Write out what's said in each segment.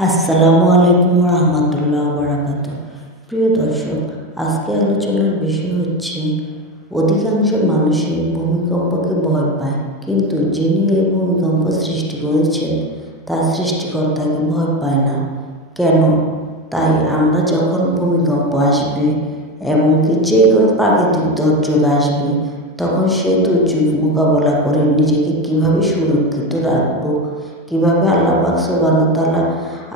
আসসালামু আলাইকুম রহমতুল্লাহ বারাকাত। প্রিয় দর্শক, আজকে আলোচনার বিষয় হচ্ছে অধিকাংশ মানুষই ভূমিকম্পকে ভয় পায়, কিন্তু যিনি এই ভূমিকম্প সৃষ্টি করেছেন তার সৃষ্টিকর্তাকে ভয় পায় না কেন? তাই আমরা যখন ভূমিকম্প আসবে, এমনকি যে কোনো প্রাকৃতিক দুর্যোগ আসবে, তখন সে দুর্যোগ মোকাবেলা করে নিজেকে কিভাবে সুরক্ষিত রাখবো, কিভাবে আল্লাহ পাক সুবহানাহু ওয়া তাআলা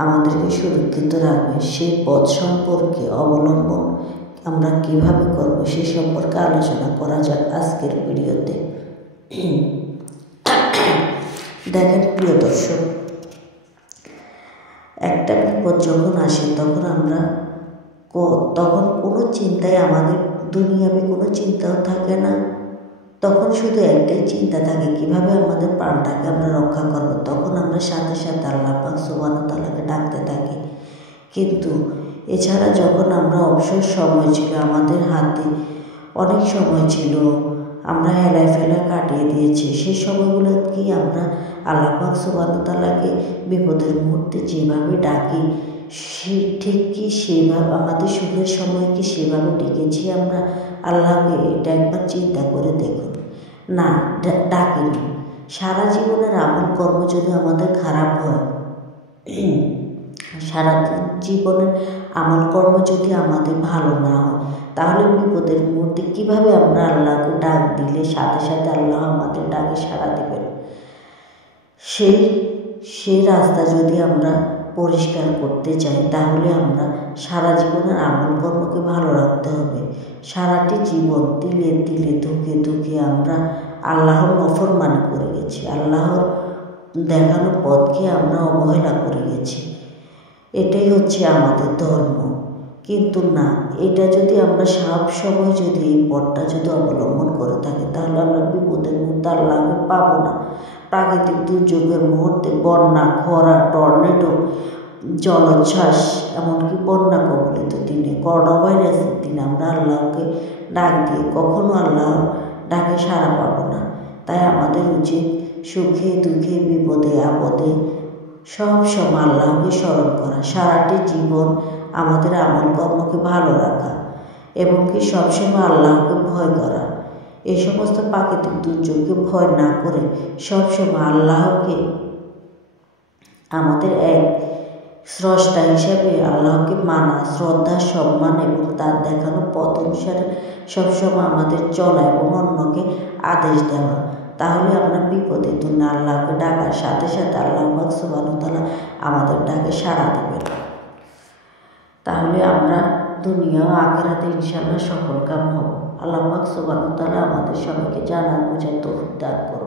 আমাদেরকে সুরক্ষিত রাখবে, সেই পথ সম্পর্কে অবলম্বন আমরা কিভাবে করব, সে সম্পর্কে আলোচনা করা যাক আজকের ভিডিওতে। দেখেন প্রিয় দর্শক, একটা বিপদ যখন আসে তখন কোনো চিন্তায় আমাদের দুনিয়াবি কোনো চিন্তাও থাকে না। তখন শুধু একটাই চিন্তা থাকে, কিভাবে আমাদের প্রাণটাকে আমরা রক্ষা করব। তখন আমরা সাথে সাথে আল্লাহ পাক সুবহানাহু ওয়া তাআলাকে ডাকতে থাকি। কিন্তু এছাড়া যখন আমরা অবসর সময় ছিল, আমাদের হাতে অনেক সময় ছিল, আমরা হেলায় ফেলায় কাটিয়ে দিয়েছি, সেই সময়গুলো কি আমরা আল্লাহ পাক সুবহানাহু ওয়া তাআলাকে বিপদের মুহূর্তে যেভাবে ডাকি, ঠিক কি সেভাবে আমাদের সুখের সময় কি সেভাবে ডেকেছি আমরা আল্লাহকে? এটা একবার চিন্তা করে দেখুন। না, ডাকিনি। সারা জীবনের আমল কর্ম যদি আমাদের খারাপ হয়, সারা জীবনের আমল কর্ম যদি আমাদের ভালো না হয়, তাহলে বিপদের মুহূর্তে কিভাবে আমরা আল্লাহকে ডাক দিলে সাথে সাথে আল্লাহ আমাদের ডাকে সাড়া দেবেন? সেই রাস্তা যদি আমরা পরিষ্কার করতে চাই, তাহলে আমরা সারা জীবনের আমল কর্মকে ভালো রাখতে হবে। সারাটি জীবন তিলে তিলে ধুকে ধুকে আমরা আল্লাহর নফরমানি করে গেছি, আল্লাহর দেখানো পথকে আমরা অবহেলা করে গেছি। এটাই হচ্ছে আমাদের ধর্ম। কিন্তু না, এটা যদি আমরা সব সময় যদি এই পথটা যদি অবলম্বন করে থাকি, তাহলে আমরা বিপদের মুহূর্তে আল্লাহকে পাবো না। প্রাকৃতিক দুর্যোগের মুহূর্তে বন্যা, খরা, টর্নেডো, জলোচ্ছ্বাস, এমনকি বন্যা কবলিত দিনে, করোনা ভাইরাসের দিনে আমরা আল্লাহকে ডাক দিয়ে কখনো আল্লাহর ডাকে সাড়া পাবো না। তাই আমাদের উচিত সুখে দুঃখে বিপদে আপদে সব সময় আল্লাহকে স্মরণ করা, সারাটি জীবন আমাদের আমল কর্মকে ভালো রাখা, এবং কি সবসময় আল্লাহকে ভয় করা। এই সমস্ত প্রাকৃতিক দুর্যোগকে ভয় না করে সবসময় আল্লাহকে আমাদের এক স্রষ্টা হিসাবে আল্লাহকে মানা, শ্রদ্ধা, সম্মান এবং তার দেখানো পথ অনুসারে সবসময় আমাদের চলা এবং অন্যকে আদেশ দেওয়া। তাহলে আমরা বিপদে দিনে আল্লাহকে ডাকার সাথে সাথে আল্লাহ পাক সুবহানাহু ওয়া তাআলা আমাদের ডাকে সাড়া দেবেন। তাহলে আমরা দুনিয়া ও আখিরাতে ইনশাআল্লাহ সফল কাম হব। আল্লাহ পাক সুবহানাহু ওয়া তাআলা আমাদের সবাইকে জানার বোঝার তৌফিক দান করুন।